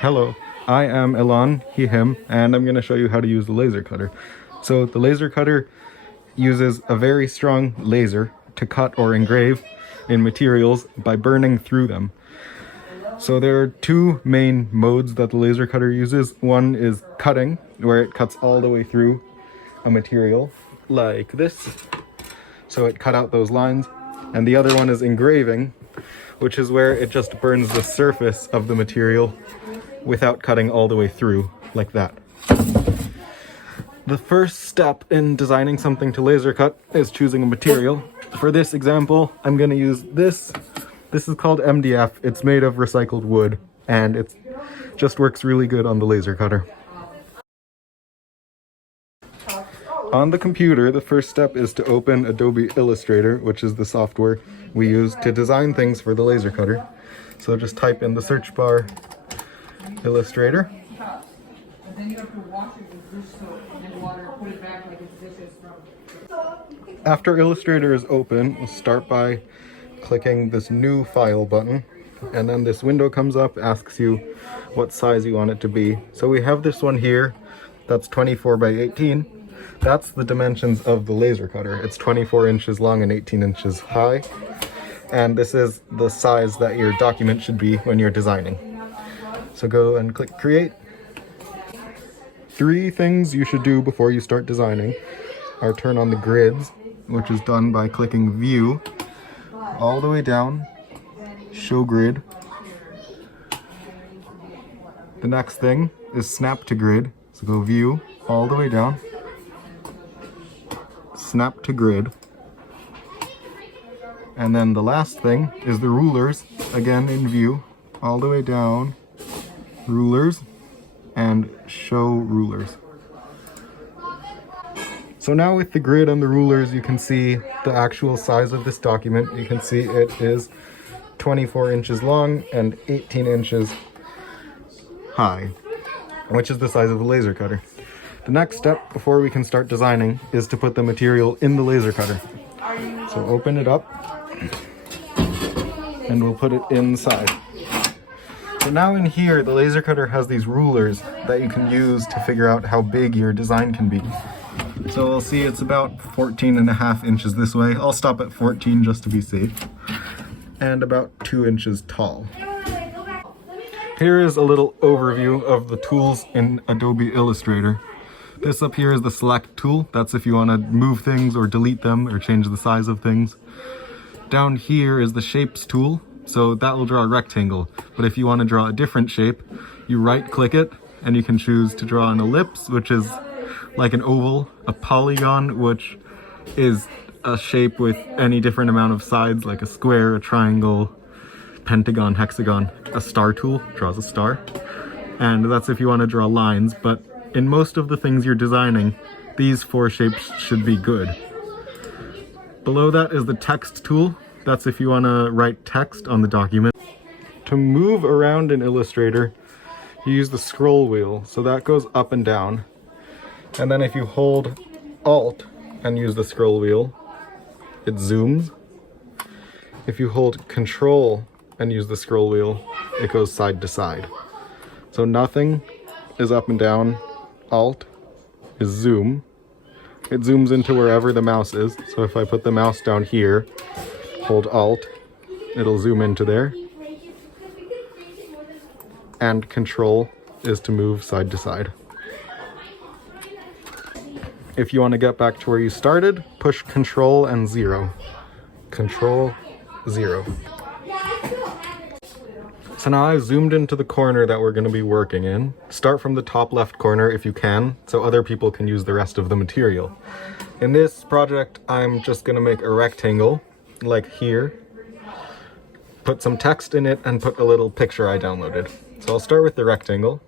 Hello, I am Elan, he, him, and I'm going to show you how to use the laser cutter. So the laser cutter uses a very strong laser to cut or engrave in materials by burning through them. So there are two main modes that the laser cutter uses. One is cutting, where it cuts all the way through a material like this. So it cut out those lines. And the other one is engraving, which is where it just burns the surface of the material without cutting all the way through like that. The first step in designing something to laser cut is choosing a material. For this example, I'm going to use this. This is called MDF. It's made of recycled wood, and it just works really good on the laser cutter. On the computer, the first step is to open Adobe Illustrator, which is the software we use to design things for the laser cutter. So just type in the search bar Illustrator. After Illustrator is open, we'll start by clicking this new file button, and then this window comes up, asks you what size you want it to be. So we have this one here that's 24 by 18. That's the dimensions of the laser cutter. It's 24 inches long and 18 inches high. And this is the size that your document should be when you're designing. So go and click create. 3 things you should do before you start designing are turn on the grids, which is done by clicking view all the way down, show grid. The next thing is snap to grid. So go view all the way down, snap to grid. And then the last thing is the rulers, again in view, all the way down, rulers, and show rulers. So now with the grid and the rulers, you can see the actual size of this document. You can see it is 24 inches long and 18 inches high, which is the size of the laser cutter. The next step before we can start designing is to put the material in the laser cutter. So open it up, and we'll put it inside. So now in here, the laser cutter has these rulers that you can use to figure out how big your design can be. So we'll see it's about 14.5 inches this way. I'll stop at 14 just to be safe. And about 2 inches tall. Here is a little overview of the tools in Adobe Illustrator. This up here is the select tool. That's if you want to move things or delete them or change the size of things. Down here is the shapes tool. So that will draw a rectangle. But if you want to draw a different shape, you right click it and you can choose to draw an ellipse, which is like an oval, a polygon, which is a shape with any different amount of sides, like a square, a triangle, pentagon, hexagon. A star tool draws a star. And that's if you want to draw lines, but in most of the things you're designing, these 4 shapes should be good. Below that is the text tool. That's if you want to write text on the document. To move around in Illustrator, you use the scroll wheel, so that goes up and down. And then if you hold Alt and use the scroll wheel, it zooms. If you hold Control and use the scroll wheel, it goes side to side. So nothing is up and down. Alt is zoom. It zooms into wherever the mouse is. So if I put the mouse down here, hold Alt, it'll zoom into there. And Control is to move side to side. If you want to get back to where you started, push Control and 0. Control, 0. So now I've zoomed into the corner that we're going to be working in. Start from the top left corner if you can, so other people can use the rest of the material. In this project, I'm just going to make a rectangle, like here. Put some text in it and put a little picture I downloaded. So I'll start with the rectangle.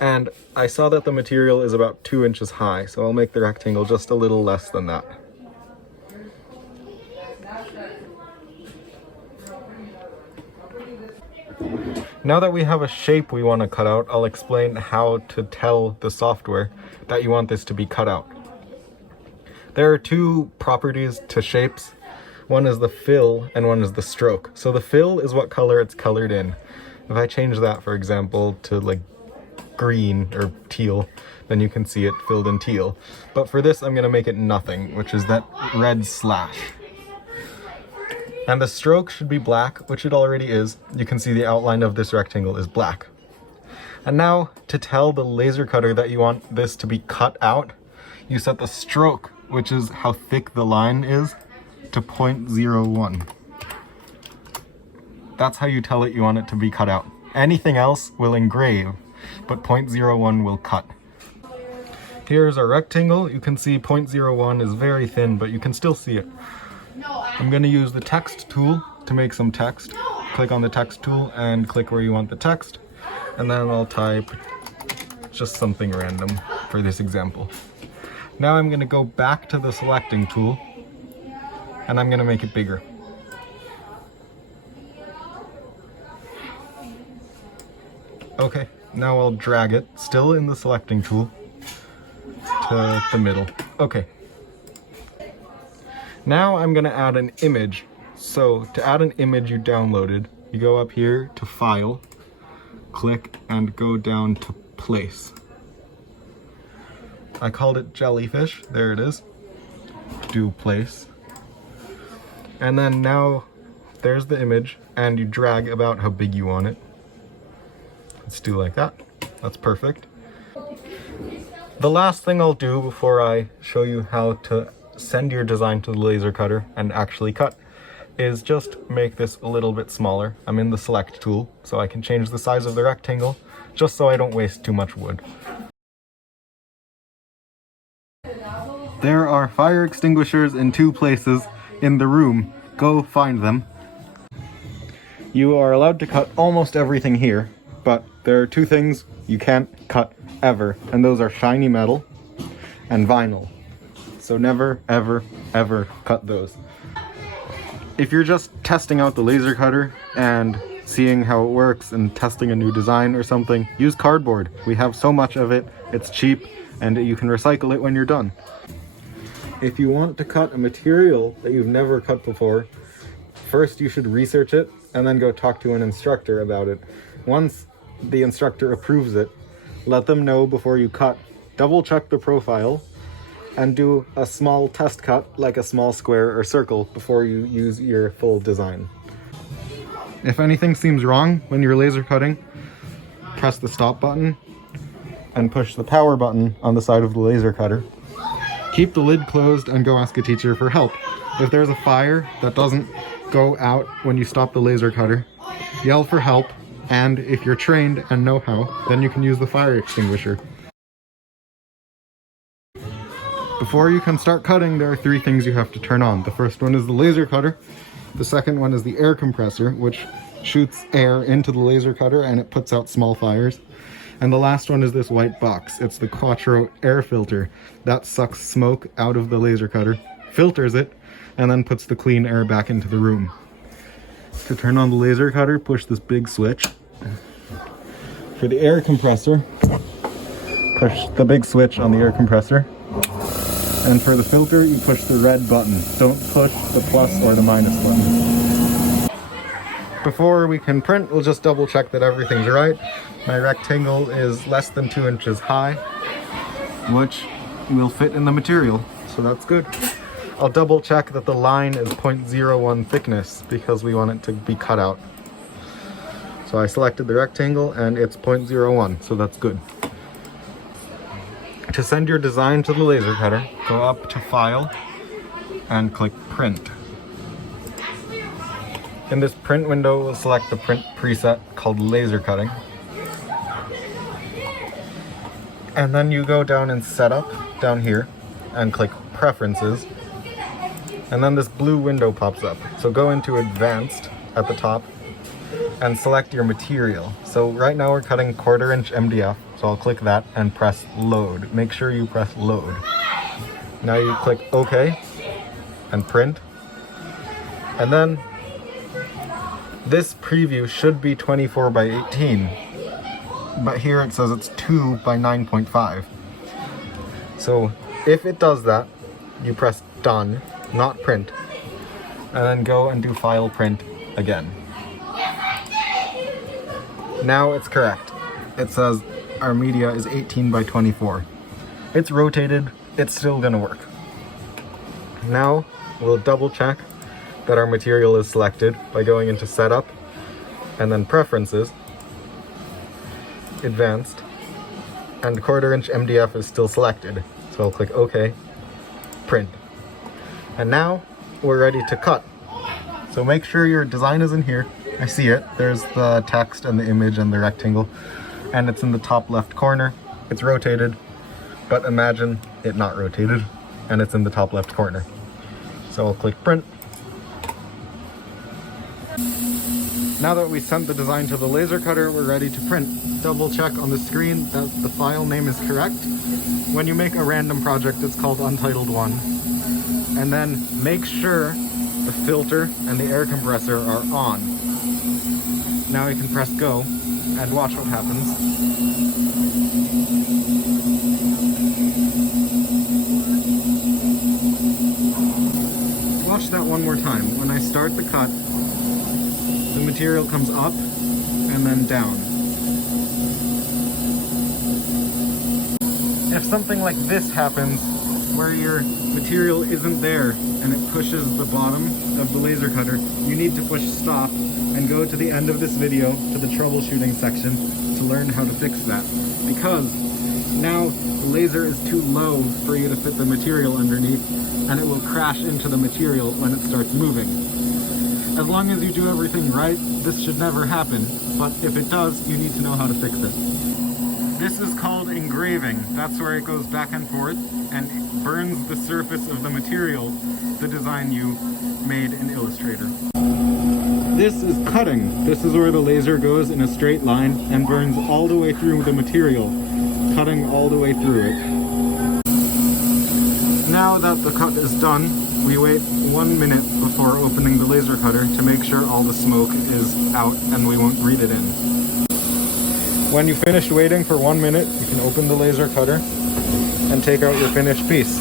And I saw that the material is about 2 inches high, so I'll make the rectangle just a little less than that. Now that we have a shape we want to cut out, I'll explain how to tell the software that you want this to be cut out. There are 2 properties to shapes. One is the fill and one is the stroke. So the fill is what color it's colored in. If I change that, for example, to like green or teal, then you can see it filled in teal. But for this, I'm gonna make it nothing, which is that red slash. And the stroke should be black, which it already is. You can see the outline of this rectangle is black. And now, to tell the laser cutter that you want this to be cut out, you set the stroke, which is how thick the line is, to 0.01. That's how you tell it you want it to be cut out. Anything else will engrave, but 0.01 will cut. Here's our rectangle. You can see 0.01 is very thin, but you can still see it. I'm going to use the text tool to make some text. Click on the text tool and click where you want the text. And then I'll type just something random for this example. Now I'm going to go back to the selecting tool and I'm going to make it bigger. Okay, now I'll drag it, still in the selecting tool, to the middle. Okay. Now I'm going to add an image. So to add an image you downloaded, you go up here to File, click, and go down to Place. I called it Jellyfish. There it is. Do Place. And then now there's the image, and you drag about how big you want it. Let's do like that. That's perfect. The last thing I'll do before I show you how to send your design to the laser cutter and actually cut is just make this a little bit smaller. I'm in the select tool, so I can change the size of the rectangle just so I don't waste too much wood. There are fire extinguishers in 2 places in the room. Go find them. You are allowed to cut almost everything here, but there are 2 things you can't cut ever, and those are shiny metal and vinyl. So never, ever, ever cut those. If you're just testing out the laser cutter and seeing how it works and testing a new design or something, use cardboard. We have so much of it, it's cheap, and you can recycle it when you're done. If you want to cut a material that you've never cut before, first you should research it and then go talk to an instructor about it. Once the instructor approves it, let them know before you cut. Double check the profile and do a small test cut, like a small square or circle, before you use your full design. If anything seems wrong when you're laser cutting, press the stop button and push the power button on the side of the laser cutter. Keep the lid closed and go ask a teacher for help. If there's a fire that doesn't go out when you stop the laser cutter, yell for help, and if you're trained and know how, then you can use the fire extinguisher. Before you can start cutting, there are 3 things you have to turn on. The first one is the laser cutter. The second one is the air compressor, which shoots air into the laser cutter and it puts out small fires. And the last one is this white box. It's the Quattro air filter. That sucks smoke out of the laser cutter, filters it, and then puts the clean air back into the room. To turn on the laser cutter, push this big switch. For the air compressor, push the big switch on the air compressor. And for the filter, you push the red button. Don't push the plus or the minus button. Before we can print, we'll just double check that everything's right. My rectangle is less than 2 inches high, which will fit in the material, so that's good. I'll double check that the line is 0.01 thickness because we want it to be cut out. So I selected the rectangle and it's 0.01, so that's good. To send your design to the laser cutter, go up to File and click Print. In this print window, we'll select the print preset called laser cutting. And then you go down in Setup, down here, and click Preferences. And then this blue window pops up. So go into Advanced at the top and select your material. So right now we're cutting 1/4 inch MDF. So I'll click that and press Load. Make sure you press Load. Now you click OK and Print. And then this preview should be 24 by 18, but here it says it's 2 by 9.5. So if it does that, you press Done, not Print, and then go and do File Print again. Now it's correct. It says our media is 18 by 24. It's rotated, it's still gonna work. Now we'll double check that our material is selected by going into Setup, and then Preferences, Advanced, and 1/4 inch MDF is still selected. So I'll click OK, Print. And now we're ready to cut. So make sure your design is in here. I see it. There's the text and the image and the rectangle, and it's in the top left corner. It's rotated, but imagine it not rotated, and it's in the top left corner. So I'll click Print. Now that we sent the design to the laser cutter, we're ready to print. Double check on the screen that the file name is correct. When you make a random project, it's called Untitled1. And then make sure the filter and the air compressor are on. Now you can press go and watch what happens. Watch that one more time. When I start the cut, the material comes up and then down. If something like this happens, where your material isn't there and it pushes the bottom of the laser cutter, you need to push stop and go to the end of this video to the troubleshooting section to learn how to fix that. Because now the laser is too low for you to fit the material underneath, and it will crash into the material when it starts moving. As long as you do everything right, this should never happen, but if it does, you need to know how to fix it. This is called engraving. That's where it goes back and forth and burns the surface of the material, the design you made in Illustrator. This is cutting. This is where the laser goes in a straight line and burns all the way through the material, cutting all the way through it. Now that the cut is done, we wait 1 minute before opening the laser cutter to make sure all the smoke is out and we won't breathe it in. When you finished waiting for 1 minute, you can open the laser cutter and take out your finished piece.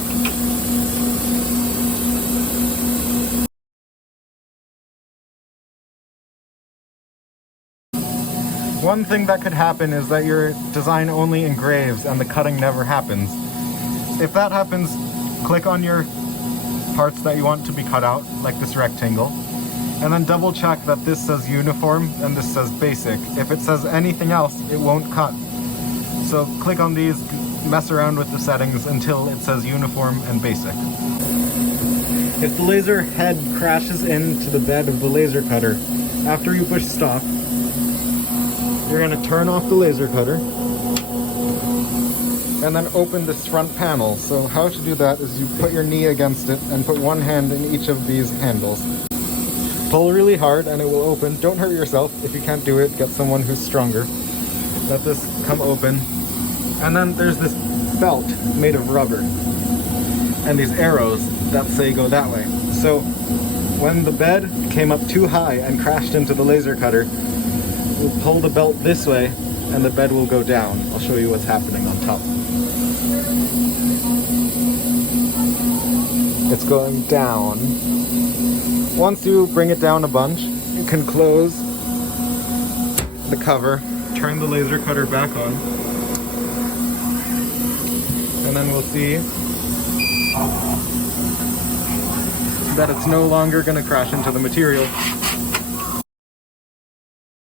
One thing that could happen is that your design only engraves and the cutting never happens. If that happens, click on your parts that you want to be cut out, like this rectangle, and then double check that this says uniform and this says basic. If it says anything else, it won't cut. So click on these, mess around with the settings until it says uniform and basic. If the laser head crashes into the bed of the laser cutter, after you push stop, you're going to turn off the laser cutter and then open this front panel. So how to do that is you put your knee against it and put one hand in each of these handles. Pull really hard and it will open. Don't hurt yourself. If you can't do it, get someone who's stronger. Let this come open. And then there's this belt made of rubber and these arrows that say go that way. So when the bed came up too high and crashed into the laser cutter, we'll pull the belt this way and the bed will go down. I'll show you what's happening on top. It's going down. Once you bring it down a bunch, you can close the cover, turn the laser cutter back on, and then we'll see that it's no longer going to crash into the material.